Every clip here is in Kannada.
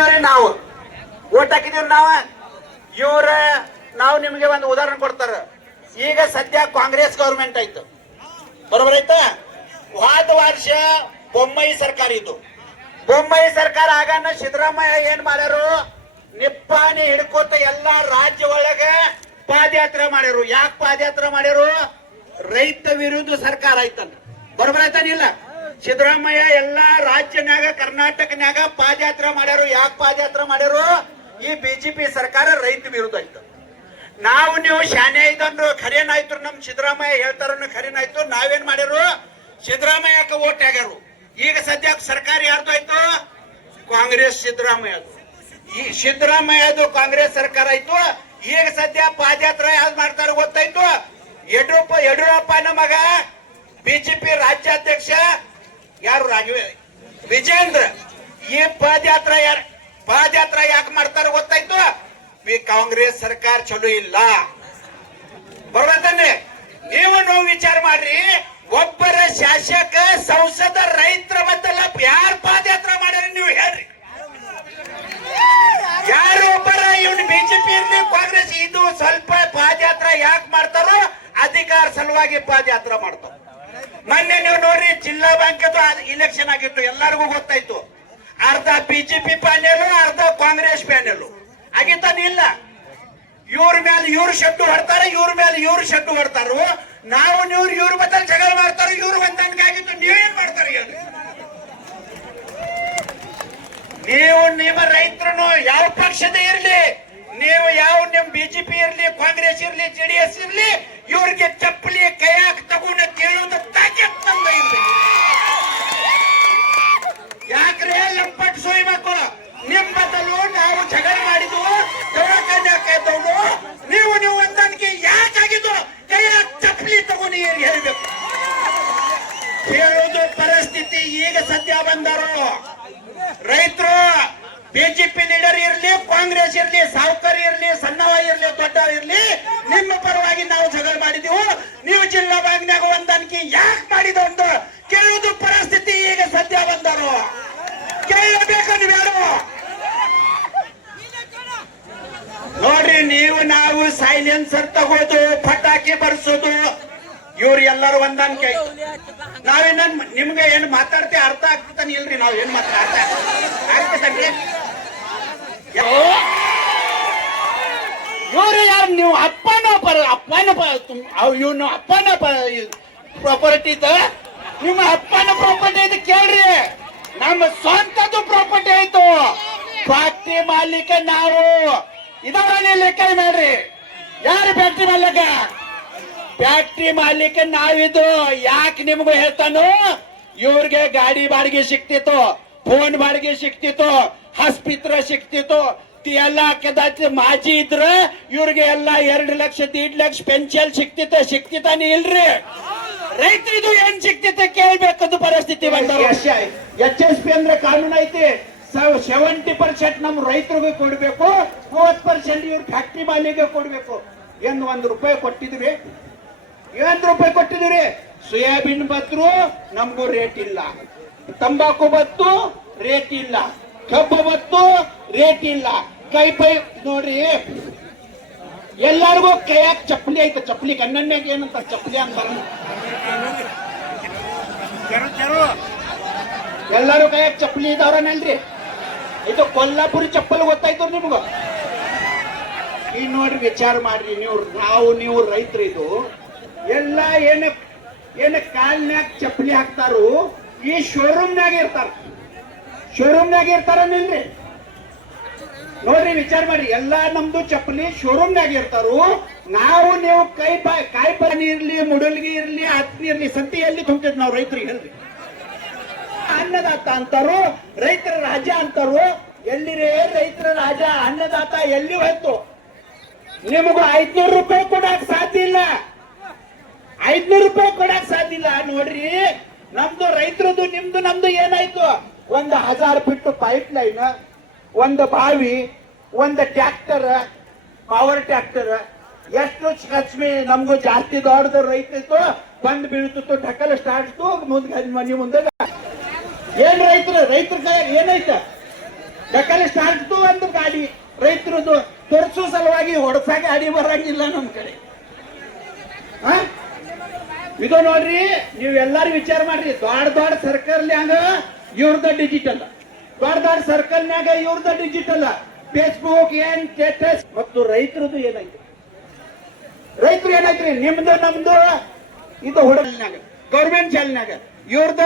ಹಾಕಿದೀವ್ರಿ ನಾವು? ಓಟ್ ನಾವು ನಾವ? ಇವ್ರ ನಾವು ನಿಮಗೆ ಒಂದು ಉದಾಹರಣೆ ಕೊಡ್ತಾರ. ಈಗ ಸದ್ಯ ಕಾಂಗ್ರೆಸ್ ಗೌರ್ಮೆಂಟ್ ಆಯ್ತು. ಬರೋಬರ್ ಆಯ್ತಾ? ಹೋದ ವರ್ಷ ಬೊಮ್ಮಾಯಿ ಸರ್ಕಾರ ಇತ್ತು ಬೊಮ್ಮಾಯಿ ಸರ್ಕಾರ ಆಗಾನ ಸಿದ್ದರಾಮಯ್ಯ ಏನ್ ಮಾಡ್ಯಾರು? ನಿಪ್ಪಾಣಿ ಹಿಡ್ಕೋತ ಎಲ್ಲಾ ರಾಜ್ಯ ಒಳಗೆ ಪಾದಯಾತ್ರೆ ಮಾಡ್ಯಾರು. ಯಾಕೆ ಪಾದಯಾತ್ರೆ ಮಾಡ್ಯಾರು? ರೈತ ವಿರುದ್ಧ ಸರ್ಕಾರ ಆಯ್ತಲ್ಲ ಬರೋಬರ್ ಆಯ್ತಾನಿಲ್ಲ ಸಿದ್ದರಾಮಯ್ಯ ಎಲ್ಲಾ ರಾಜ್ಯನಾಗ ಕರ್ನಾಟಕನಾಗ ಪಾದಯಾತ್ರೆ ಮಾಡ್ಯಾರು. ಯಾಕೆ ಪಾದಯಾತ್ರೆ ಮಾಡ್ಯಾರು? ಈ ಬಿಜೆಪಿ ಸರ್ಕಾರ ರೈತ ವಿರುದ್ಧ ಆಯ್ತು. ನಾವು ನೀವು ಶಾನೆ ಇದಂದ್ರು ಖರೇನಾಯ್ತು ನಮ್ ಸಿದ್ದರಾಮಯ್ಯ ಹೇಳ್ತಾರ ಖರೇನಾಯ್ತು ನಾವೇನ್ ಮಾಡ್ಯಾರು? ಸಿದ್ದರಾಮಯ್ಯಕ್ಕೆ ಓಟ್ ಆಗ್ಯಾರು. ಈಗ ಸದ್ಯಕ್ಕೆ ಸರ್ಕಾರ ಯಾರ್ದು ಆಯ್ತು? ಕಾಂಗ್ರೆಸ್ ಸಿದ್ದರಾಮಯ್ಯ ಈ ಸಿದ್ದರಾಮಯ್ಯದು ಕಾಂಗ್ರೆಸ್ ಸರ್ಕಾರ ಆಯ್ತು. ಈಗ ಸದ್ಯ ಪಾದಯಾತ್ರೆ ಯಾವ್ದು ಮಾಡ್ತಾರೆ ಗೊತ್ತಾಯ್ತು. ಯಡಿಯೂರಪ್ಪ ಯಡಿಯೂರಪ್ಪನ ಮಗ ಬಿಜೆಪಿ ರಾಜ್ಯಾಧ್ಯಕ್ಷ ಯಾರು ರಾಘವೇ ವಿಜೇಂದ್ರ? ಈ ಪಾದಯಾತ್ರೆ ಯಾರು ಪಾದಯಾತ್ರೆ ಯಾಕೆ ಮಾಡ್ತಾರೆ ಗೊತ್ತಾಯ್ತು? ಈ ಕಾಂಗ್ರೆಸ್ ಸರ್ಕಾರ ಚಲೋ ಇಲ್ಲ. ಬರ್ಬೇಕಂದ್ರೆ ನೀವು ನೋವು ವಿಚಾರ ಮಾಡ್ರಿ. ಒಬ್ಬರ ಶಾಸಕ, ಸಂಸದ, ರೈತರ ಮತ್ತಲ್ಲ ಯಾರು ಪಾದಯಾತ್ರೆ ಮಾಡ್ಯಾರ ನೀವು ಹೇಳ್ರಿ. ಯಾರು ಒಬ್ಬರ, ಇವನು ಬಿಜೆಪಿ ಇರ್ಲಿ, ಕಾಂಗ್ರೆಸ್ ಇದು ಸ್ವಲ್ಪ ಪಾದಯಾತ್ರೆ ಯಾಕೆ ಮಾಡ್ತಾರೋ ಅಧಿಕಾರ ಸಲುವಾಗಿ ಪಾದಯಾತ್ರೆ ಮಾಡ್ತಾರ ಮೊನ್ನೆ ನೀವು ನೋಡ್ರಿ, ಜಿಲ್ಲಾ ಬ್ಯಾಂಕ್ ಇಲೆಕ್ಷನ್ ಆಗಿತ್ತು, ಎಲ್ಲರಿಗೂ ಗೊತ್ತಾಯ್ತು. ಅರ್ಧ ಬಿಜೆಪಿ ಪ್ಯಾನೆಲ್ ಅರ್ಧ ಕಾಂಗ್ರೆಸ್ ಪ್ಯಾನೆಲ್ ಆಗಿತ್ತಾನ ಇಲ್ಲ ಇವ್ರ ಮೇಲೆ ಇವ್ರು ಶೆಟ್ಟು ಹೊಡ್ತಾರೆ, ಇವ್ರ ಮೇಲೆ ಇವ್ರು ಶೆಟ್ಟು ಹೊಡ್ತಾರ. ನಾವು ನೀವು ಇವ್ರ ಬದಲು ಜಗಳ ಮಾಡ್ತಾರ, ಇವ್ರ ಹೊಂದಾಣಿಕೆ ಆಗಿತ್ತು, ನೀವೇನ್ ಮಾಡ್ತಾರೆ ನೀವು ನಿಮ್ಮ ರೈತರು ಯಾವ ಪಕ್ಷದ ಇರ್ಲಿ, ನೀವು ಯಾವ ನಿಮ್ ಬಿಜೆಪಿ ಇರ್ಲಿ, ಕಾಂಗ್ರೆಸ್ ಇರ್ಲಿ ಜೆಡಿಎಸ್ ಇರ್ಲಿ, ಇವ್ರಿಗೆ ಚಪ್ಪಲಿ ಕೈಯಾಗ ತಗೊಂಡು ಕೇಳುವುದು ತಾಕತ್ ನಮ್ದು ಇರ್ಬೇಕು ಯಾಕ್ರೆ ಲಂಪಟ್ ಸೋಯ್ ಮಕ್ಕಳು ನಿಮ್ ಬದಲು ನಾವು ಜಗಳ ಮಾಡಿದ್ವು ದವಾಖಾನೆ ಹಾಕಿದ್ದವು ನೀವು ನೀವು ಹೊಂದಾಣಿಕೆ ಯಾಕಾಗಿದ್ದು ಕೈಯಾಗ ಚಪ್ಪಲಿ ತಗೊಂಡು ಹೇಳ್ಬೇಕು ಹೇಳೋದು ಪರಿಸ್ಥಿತಿ ಈಗ ಸದ್ಯ ಬಂದರು. ರೈತರು ಬಿಜೆಪಿ ಲೀಡರ್ ಇರ್ಲಿ, ಕಾಂಗ್ರೆಸ್ ಇರ್ಲಿ, ಸಾವುಕರ್ ಇರ್ಲಿ, ಸಣ್ಣವ ಇರ್ಲಿ, ದೊಡ್ಡವ ಇರ್ಲಿ, ನಿಮ್ಮ ಪರವಾಗಿ ನಾವು ಜಗಳ ಮಾಡಿದೀವು. ನೀವು ಜಿಲ್ಲಾ ಬ್ಯಾಂಕ್ನಾಗ ಹೊಂದಾಣಿಕೆ ಯಾಕೆ ಮಾಡಿದ ಒಂದು? ಕೇಳುವುದು ಪರಿಸ್ಥಿತಿ ಈಗ ಸದ್ಯ ಬಂದರು. ಕೇಳಬೇಕು ನೀವ್ಯಾರು ನೋಡ್ರಿ, ನೀವು ನಾವು ಸೈಲೆನ್ಸರ್ ತಗೋದು, ಪಟಾಕಿ ಬರ್ಸೋದು, ಇವ್ರು ಎಲ್ಲರೂ ಆಯ್ತು ನಾವೇನ ನಿಮ್ಗೆ ಏನ್ ಮಾತಾಡ್ತೇವೆ ಅರ್ಥ ಆಗ್ತಾನೆ ಇಲ್ರಿ, ನಾವ್ ಏನ್ ಮಾತಾಡ ಅರ್ಥ ಆಗ್ತದನ್ರಿ ಇವ್ರು ಯಾರು ನೀವು ಅಪ್ಪನ ಪರ ಅಪ್ಪನ ಇವನು ಅಪ್ಪನ ಪ್ರಾಪರ್ಟಿ ಇದ ನಿಮ್ಮ ಅಪ್ಪನ ಪ್ರಾಪರ್ಟಿ ಇದು ಕೇಳ್ರಿ. ನಮ್ಮ ಸ್ವಂತದ್ದು ಪ್ರಾಪರ್ಟಿ ಆಯ್ತು. ಫ್ಯಾಕ್ಟ್ರಿ ಮಾಲೀಕ ನಾವು ಇದರಲ್ಲಿ ಲೆಕ್ಕ ಮಾಡ್ರಿ. ಯಾರು ಫ್ಯಾಕ್ಟ್ರಿ ಮಾಲೀಕ ಫ್ಯಾಕ್ಟ್ರಿ ಮಾಲೀಕ ನಾವಿದು ಯಾಕೆ ನಿಮ್ಗೂ ಹೇಳ್ತಾನು ಇವ್ರಿಗೆ ಗಾಡಿ ಬಾಡಿಗೆ ಸಿಕ್ತಿತ್ತು ಫೋನ್ ಬಾಡಿಗೆ ಸಿಕ್ತಿತ್ತು ಆಸ್ಪತ್ರೆ ಸಿಕ್ತಿತ್ತು ಎಲ್ಲ ಕದಾಚ ಮಾಜಿ ಇದ್ರ ಇವ್ರಿಗೆ ಎಲ್ಲ ಎರಡು ಲಕ್ಷ ದೀಡ್ ಲಕ್ಷ ಪೆನ್ಷನ್ ಸಿಕ್ತಿತ್ತ ಸಿಕ್ತಿತ್ತಾನೆ ಇಲ್ರಿ ರೈತರಿದು ಏನ್ ಸಿಕ್ತಿತ್ತ ಕೇಳ್ಬೇಕಂತ ಪರಿಸ್ಥಿತಿ ಬಂದವ ಎಚ್ ಎಸ್ ಪಿ ಅಂದ್ರೆ ಕಾನೂನು ಐತಿ ಸೆವೆಂಟಿ ಪರ್ಸೆಂಟ್ ನಮ್ ರೈತರಿಗೂ ಕೊಡ್ಬೇಕು ಮೂವತ್ ಪರ್ಸೆಂಟ್ ಇವ್ರ ಫ್ಯಾಕ್ಟ್ರಿ ಮಾಲಿಗೆ ಕೊಡ್ಬೇಕು ಏನ್ ಒಂದ್ ರೂಪಾಯಿ ಕೊಟ್ಟಿದ್ವಿ ಏನ್ ರೂಪಾಯಿ ಕೊಟ್ಟಿದ್ರಿ ಸೋಯಾಬೀನ್ ಬತ್ರು, ನಮಗೂ ರೇಟ್ ಇಲ್ಲ. ತಂಬಾಕು ಬತ್ತು ರೇಟ್ ಇಲ್ಲ. ಕಬ್ಬು ಬತ್ತು ರೇಟ್ ಇಲ್ಲ. ಕೈ ಪೈ ನೋಡ್ರಿ. ಎಲ್ಲರಿಗೂ ಕೈಯಾಗ ಚಪ್ಪಲಿ ಐತೆ. ಚಪ್ಪಲಿ ಗಣ್ಣನ್ಯಾಗ ಏನಂತ ಚಪ್ಪಲಿ ಅಂತಾರ ಎಲ್ಲರೂ ಕೈಯಾಗ ಚಪ್ಪಲಿ ಇದಾವ್ರನಲ್ರಿ ಇದು ಕೊಲ್ಲಾಪುರಿ ಚಪ್ಪಲಿ ಗೊತ್ತಾಯ್ತು ನಿಮ್ಗ? ಈ ನೋಡ್ರಿ, ವಿಚಾರ ಮಾಡ್ರಿ. ನೀವು, ನಾವು, ನೀವು ರೈತರು ಇದು ಎಲ್ಲ ಏನ ಏನ ಕಾಲ್ನ್ಯಾಗ ಚಪ್ಪಲಿ ಹಾಕ್ತಾರೋ ಈ ಶೋರೂಮ್ನಾಗ ಇರ್ತಾರ. ಶೋರೂಮ್ನಾಗ ಇರ್ತಾರ ನಿಲ್ರಿ ನೋಡ್ರಿ, ವಿಚಾರ ಮಾಡಿ ಎಲ್ಲಾ ನಮ್ದು ಚಪ್ಪಲಿ ಶೋರೂಮ್ನಾಗ ಇರ್ತಾರು, ನಾವು ನೀವು ಕೈ ಕಾಯಿ ಪಾನಿ ಇರ್ಲಿ, ಮುಡಲ್ಗಿ ಇರ್ಲಿ, ಹತ್ತಿ ಇರ್ಲಿ, ಸಂತಿ ಎಲ್ಲಿ ತುಂಬ್ತೈತಿ ನಾವು ರೈತರಿಗೆ ಹೇಳ್ರಿ. ಅನ್ನದಾತ ಅಂತಾರು, ರೈತರ ರಾಜ ಅಂತಾರು, ಎಲ್ಲಿರೇ ರೈತರ ರಾಜ, ಅನ್ನದಾತ ಎಲ್ಲಿ ಹೋಯ್ತು? ನಿಮಗೂ ಐದ್ನೂರು ರೂಪಾಯಿ ಕೊಡಕ್ ಸಾಧ್ಯ ಇಲ್ಲ. ಐದ್ನೂರು ರೂಪಾಯಿ ಕೊಡಕ್ ಸಾಧ್ಯ ಇಲ್ಲ. ನೋಡ್ರಿ, ನಮ್ದು ರೈತರದು ನಿಮ್ದು, ನಮ್ದು ಏನಾಯ್ತು? ಒಂದು ಹಜಾರ್ ಫಿಟ್ ಪೈಪ್ ಲೈನ್ ಒಂದು ಬಾವಿ, ಒಂದು ಟ್ರಾಕ್ಟರ್ ಪವರ್ ಟ್ರಾಕ್ಟರ್ ಎಷ್ಟು ಖರ್ಚು ನಮಗೂ ಜಾಸ್ತಿ ದೊಡ್ಡದು ರೈತ ಇತ್ತು ಬಂದ್ ಬೀಳ್ತಿತ್ತು ಢಕಲ್ ಸ್ಟಾರ್ಟ್ ಮುಂದೆ ಮನೆ ಮುಂದೆ ಏನ್ ರೈತರು, ರೈತರ ಕೈ ಏನೈತ? ಸ್ಟಾರ್ಟ್ ಸ್ಟಾರ್ಟ್ದು ಒಂದು ಗಾಡಿ, ರೈತರದ್ದು, ತೋರಿಸೋ ಸಲುವಾಗಿ ಹೊಡ್ಸಾಗ ಗಾಡಿ ಬರಂಗಿಲ್ಲ ನಮ್ ಕಡೆ. ಆ? ಇದು ನೋಡ್ರಿ ನೀವೆಲ್ಲಾರು ವಿಚಾರ ಮಾಡ್ರಿ. ದೊಡ್ಡ ದೊಡ್ಡ ಸರ್ಕಲ್ನ್ಯಾಗ ಇವ್ರದ ಡಿಜಿಟಲ್ ದೊಡ್ಡ ದೊಡ್ಡ ಸರ್ಕಲ್ನ್ಯಾಗ ಇವ್ರದ ಡಿಜಿಟಲ್ ಫೇಸ್ಬುಕ್ ಏನ್ ಸ್ಟೇಟಸ್ ಮತ್ತು ರೈತರದ್ದು ಏನೈತಿ ರೈತರು ಏನಾಯ್ತ್ರಿ ನಿಮ್ದು, ನಮ್ದು, ಇದು ಹುಡುಗ ಗೌರ್ಮೆಂಟ್ ಶಾಲಿನಾಗ ಇವ್ರದ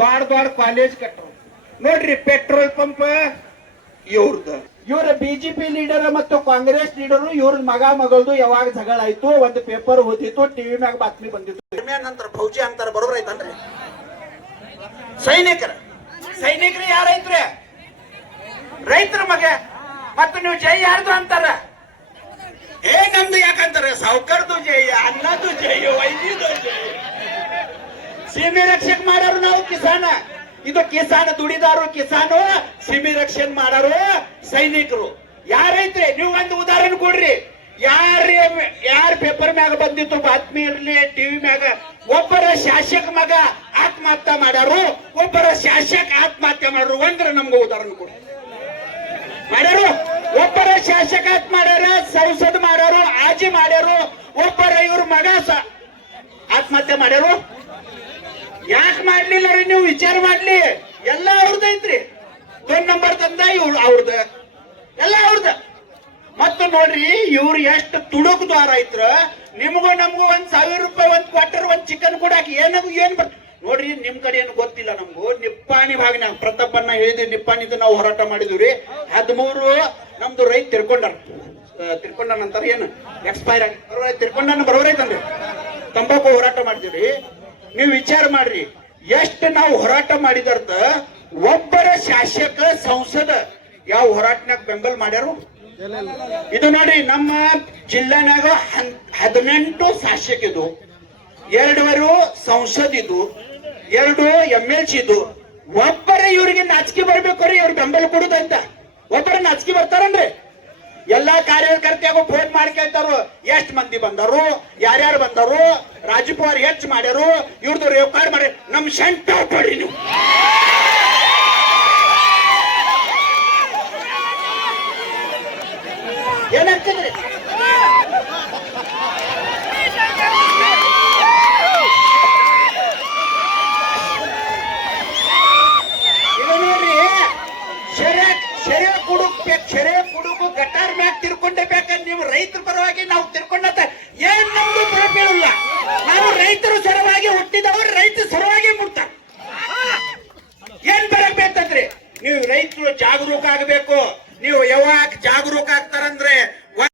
ದೊಡ್ಡ ದೊಡ್ಡ ಕಾಲೇಜ್ ಕಟ್ಟರು ನೋಡ್ರಿ ಪೆಟ್ರೋಲ್ ಪಂಪ್ ಇವ್ರದ. ಇವ್ರ ಬಿಜೆಪಿ ಲೀಡರ್ ಮತ್ತು ಕಾಂಗ್ರೆಸ್ ಲೀಡರ್ ಇವ್ರ ಮಗ ಮಗಳದು ಯಾವಾಗ ಜಗಳ ಆಯ್ತು, ಒಂದು ಪೇಪರ್ ಓದಿತ್ತು ಟಿವಿ ಮ್ಯಾಗ ಬಾತ್ಮಿ ಬಂದಿತ್ತು. ನಂತರ ಫೌಜಿ ಅಂತಾರ, ಬರೋಬ್ರ ಐತನ್ರಿ ಸೈನಿಕರ. ಸೈನಿಕರು ಯಾರೈತ್ರಿ ರೈತರ? ಮಗ. ಮತ್ತು ನೀವು ಜೈ ಯಾರ್ದು ಅಂತಾರ? ಏ ನಂದು ಯಾಕಂತಾರೆ? ಸಾವುಕಾರದು ಜೈ ಅನ್ನದು ಜೈ ವೈದ್ಯದು ಜೈ. ಸೀಮೆ ರಕ್ಷಕ ಮಾಡೋರು ನಾವು ಕಿಸಾನ. ಇದು ಕಿಸಾನ್ ದುಡಿದಾರು ಕಿಸಾನು ಸಿಮಿ ರಕ್ಷನ್ ಮಾಡಾರು ಸೈನಿಕರು. ಯಾರೈತ್ರಿ? ನೀವು ಒಂದು ಉದಾಹರಣೆ ಕೊಡ್ರಿ. ಯಾರ ಯಾರ ಪೇಪರ್ ಮ್ಯಾಗ ಬಂದಿತ್ತು? ಬಾತ್ಮಿ ಇರ್ಲಿ ಟಿವಿ ಮ್ಯಾಗ. ಒಬ್ಬರ ಶಾಸಕ ಮಗ ಆತ್ಮಹತ್ಯೆ ಮಾಡ್ಯಾರು. ಒಬ್ಬರ ಶಾಸಕ ಆತ್ಮಹತ್ಯೆ ಮಾಡ್ರು ಒಂದ್ರ ನಮ್ಗೆ ಉದಾಹರಣೆ ಕೊಡ್ರಿ ಮಾಡ್ಯಾರು? ಒಬ್ಬರ ಶಾಸಕ ಮಾಡ್ಯಾರ, ಸಂಸದ್ ಮಾಡ್ಯಾರು ಆಜಿ ಮಾಡ್ಯಾರು. ಒಬ್ಬರ ಇವ್ರ ಮಗ ಆತ್ಮಹತ್ಯೆ ಮಾಡ್ಯಾರು. ಯಾಕೆ ಮಾಡ್ಲಿಲ್ಲ ರೀ ನೀವು? ವಿಚಾರ ಮಾಡ್ಲಿ. ಎಲ್ಲ ಅವ್ರದ್ದು ಐತ್ರಿ. ಫೋನ್ ನಂಬರ್ ತಂದ ಇವ್ರು ಅವ್ರದ. ಎಲ್ಲ ಅವ್ರದ. ಮತ್ತು ನೋಡ್ರಿ, ಇವ್ರು ಎಷ್ಟು ತುಡುಕ್ ದ್ವಾರ ಐತ್ರ. ನಿಮಗೂ ನಮಗೂ ಒಂದ್ ಸಾವಿರ ರೂಪಾಯಿ, ಒಂದ್ ಕ್ವಾರ್ಟರ್, ಒಂದ್ ಚಿಕನ್ ಕೊಡಾಕ ಏನಾಗು ಏನ್ ಬರ್ ನೋಡ್ರಿ, ನಿಮ್ ಕಡೆ ಏನು ಗೊತ್ತಿಲ್ಲ ನಮಗೂ. ನಿಪ್ಪಾಣಿ ನಾವು ಪ್ರತಾಪನ್ನ ಹೇಳಿದ್ವಿ ನಿಪ್ಪಾಣಿದು ನಾವು ಹೋರಾಟ ಮಾಡಿದ್ವಿ ಹದಿಮೂರು ನಮ್ದು ರೈತ ತಿರ್ಕೊಂಡಾರ. ತಿರ್ಕೊಂಡ ನಂತರ ಏನು? ಎಕ್ಸ್ಪೈರ್ ಆಗಿ. ಬರೋರೈತ್ ಬರೋರೈತಂದ್ರಿ ಬರೋರೈತನ್ರಿ ತಂಬಾಕು ಹೋರಾಟ ಮಾಡ್ತೀವ್ರಿ ನೀವು ವಿಚಾರ ಮಾಡ್ರಿ. ಎಷ್ಟು ನಾವು ಹೋರಾಟ ಮಾಡಿದಾರ್ದ ಒಬ್ಬರ ಶಾಸಕ, ಸಂಸದ ಯಾವ ಹೋರಾಟನಾಗ ಬೆಂಬಲ ಮಾಡ್ಯಾರು? ಇದು ನೋಡಿ ನಮ್ಮ ಜಿಲ್ಲಾನಾಗ ಹದಿನೆಂಟು ಶಾಸಕ ಇದು ಎರಡುವರು ಸಂಸದ್ ಇದು ಎರಡು ಎಂ ಎಲ್ ಸಿ ಇದು ಒಬ್ಬರ ಇವರಿಗೆ ನಾಚಿಕೆ ಬರ್ಬೇಕು ರೀ ಇವ್ರು ಬೆಂಬಲ ಕೊಡುದಂತ. ಒಬ್ಬರ ನಾಚಿಕೆ ಬರ್ತಾರನ್ರಿ? ಎಲ್ಲಾ ಕಾರ್ಯಕರ್ತೆಯಾಗ ಫೋನ್ ಮಾಡಿ ಕೇಳ್ತಾರು, ಎಷ್ಟ್ ಮಂದಿ ಬಂದರು, ಯಾರ್ಯಾರು ಬಂದರು ರಾಜಕುಮಾರ್ ಹೆಚ್ಚು ಮಾಡ್ಯಾರು ಇವ್ರದ್ದು ರೆಕಾರ್ಡ್ ಮಾಡಿ, ನಮ್ ಶಂಟ ಕೊಡಿ ನೀವು. ಏನಾಗ್ತದ್ರಿ ಇದು ನೋಡ್ರಿ ಶೆರೆ ಶೆರೆ ಕುಡುಕ್ ಬೇಕ್ ಶೆರೆ ಕುಡುಕು ಗಟಾರ್ ಮ್ಯಾಗ ತಿರ್ಕೊಂಡೇ ಬೇಕಂದ್ರೆ ನೀವು ರೈತರ ಪರವಾಗಿ ನಾವು ತಿರ್ಕೊಂಡಂತ ಏನ್ ನಮ್ದು ಇಲ್ಲ. ನಾವು ರೈತರ ಸರವಾಗಿ ಹುಟ್ಟಿದವರು